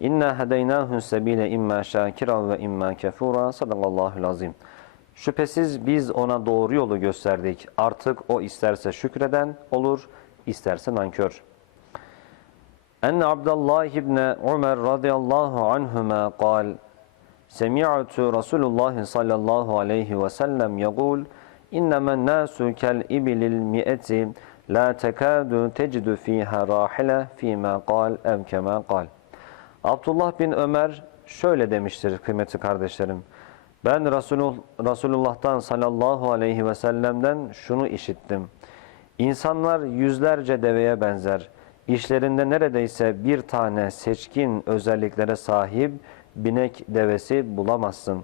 İnna hedeynahu sebile imma şakira ve imma kefura. Sadakallahul azim. Şüphesiz biz ona doğru yolu gösterdik. Artık o isterse şükreden olur, isterse nankör. أن عبد الله بن عمر رضي الله عنهما قال سمعت رسول الله صلى الله عليه وسلم يقول إنما الناس كالإبل المئة لا تكاد تجد فيها راحلة فيما قال أو كما قال Abdullah bin Ömer şöyle demiştir kıymetli kardeşlerim. Ben Resulullah, Resulullah'tan sallallahu aleyhi ve sellem'den şunu işittim. İnsanlar yüzlerce deveye benzer. İşlerinde neredeyse bir tane seçkin özelliklere sahip binek devesi bulamazsın.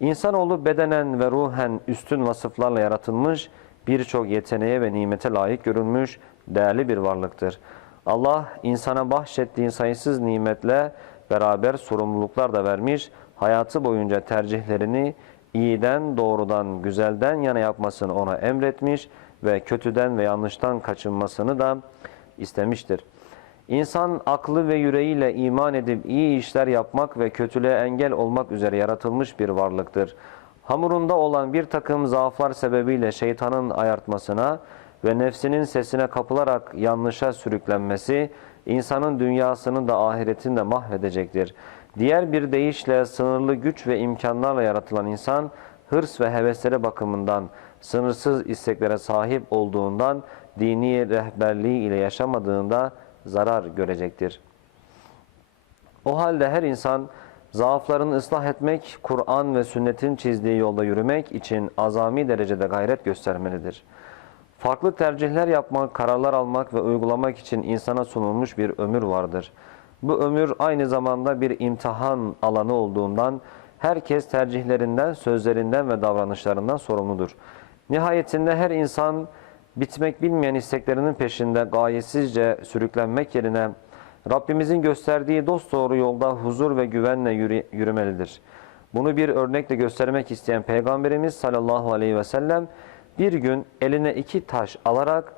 İnsanoğlu bedenen ve ruhen üstün vasıflarla yaratılmış, birçok yeteneğe ve nimete layık görülmüş değerli bir varlıktır. Allah insana bahşettiği sayısız nimetle beraber sorumluluklar da vermiş, hayatı boyunca tercihlerini iyiden, doğrudan, güzelden yana yapmasını ona emretmiş ve kötüden ve yanlıştan kaçınmasını da istemiştir. İnsan aklı ve yüreğiyle iman edip iyi işler yapmak ve kötülüğe engel olmak üzere yaratılmış bir varlıktır. Hamurunda olan bir takım zaaflar sebebiyle şeytanın ayartmasına ve nefsinin sesine kapılarak yanlışa sürüklenmesi, insanın dünyasını da ahiretini de mahvedecektir. Diğer bir deyişle sınırlı güç ve imkanlarla yaratılan insan, hırs ve hevesleri bakımından sınırsız isteklere sahip olduğundan, dini rehberliği ile yaşamadığında zarar görecektir. O halde her insan zaaflarını ıslah etmek, Kur'an ve sünnetin çizdiği yolda yürümek için azami derecede gayret göstermelidir. Farklı tercihler yapmak, kararlar almak ve uygulamak için insana sunulmuş bir ömür vardır. Bu ömür aynı zamanda bir imtihan alanı olduğundan herkes tercihlerinden, sözlerinden ve davranışlarından sorumludur. Nihayetinde her insan bitmek bilmeyen isteklerinin peşinde gayesizce sürüklenmek yerine Rabbimizin gösterdiği dosdoğru yolda huzur ve güvenle yürü, yürümelidir. Bunu bir örnekle göstermek isteyen Peygamberimiz sallallahu aleyhi ve sellem bir gün eline iki taş alarak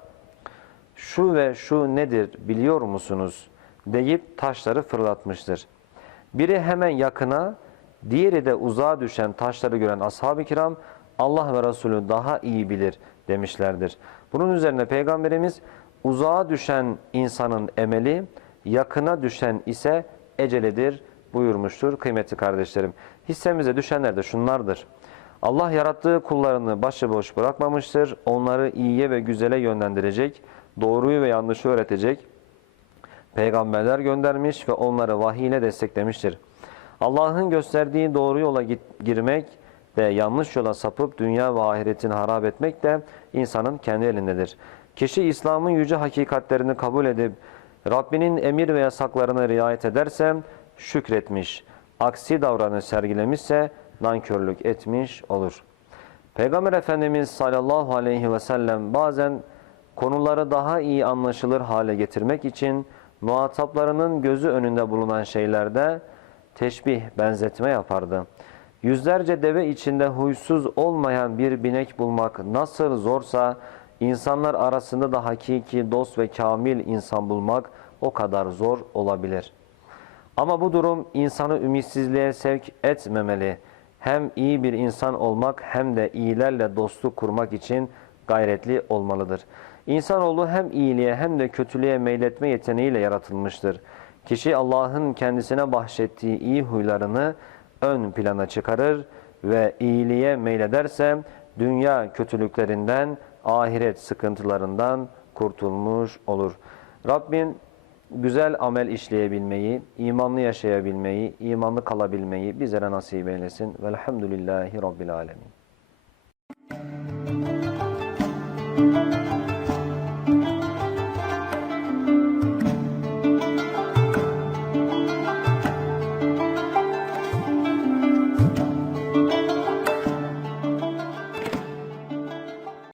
şu ve şu nedir biliyor musunuz deyip taşları fırlatmıştır. Biri hemen yakına, diğeri de uzağa düşen taşları gören ashab-ı kiram Allah ve Resulü daha iyi bilir demişlerdir. Bunun üzerine Peygamberimiz uzağa düşen insanın emeli, yakına düşen ise ecelidir buyurmuştur kıymetli kardeşlerim. Hissemize düşenler de şunlardır. Allah yarattığı kullarını başıboş bırakmamıştır. Onları iyiye ve güzele yönlendirecek, doğruyu ve yanlışı öğretecek peygamberler göndermiş ve onları vahiy ile desteklemiştir. Allah'ın gösterdiği doğru yola girmek ve yanlış yola sapıp dünya ve ahiretini harap etmek de insanın kendi elindedir. Kişi İslam'ın yüce hakikatlerini kabul edip Rabbinin emir ve yasaklarına riayet ederse şükretmiş, aksi davranış sergilemişse nankörlük etmiş olur. Peygamber Efendimiz sallallahu aleyhi ve sellem bazen konuları daha iyi anlaşılır hale getirmek için muhataplarının gözü önünde bulunan şeylerde teşbih, benzetme yapardı. Yüzlerce deve içinde huysuz olmayan bir binek bulmak nasıl zorsa, insanlar arasında da hakiki dost ve kamil insan bulmak o kadar zor olabilir. Ama bu durum insanı ümitsizliğe sevk etmemeli. Hem iyi bir insan olmak hem de iyilerle dostluk kurmak için gayretli olmalıdır. İnsanoğlu hem iyiliğe hem de kötülüğe meyletme yeteneğiyle yaratılmıştır. Kişi Allah'ın kendisine bahşettiği iyi huylarını ön plana çıkarır ve iyiliğe meylederse dünya kötülüklerinden, ahiret sıkıntılarından kurtulmuş olur. Rabbim güzel amel işleyebilmeyi, imanlı yaşayabilmeyi, imanlı kalabilmeyi bizlere nasip eylesin. Velhamdülillahi Rabbil Alemin.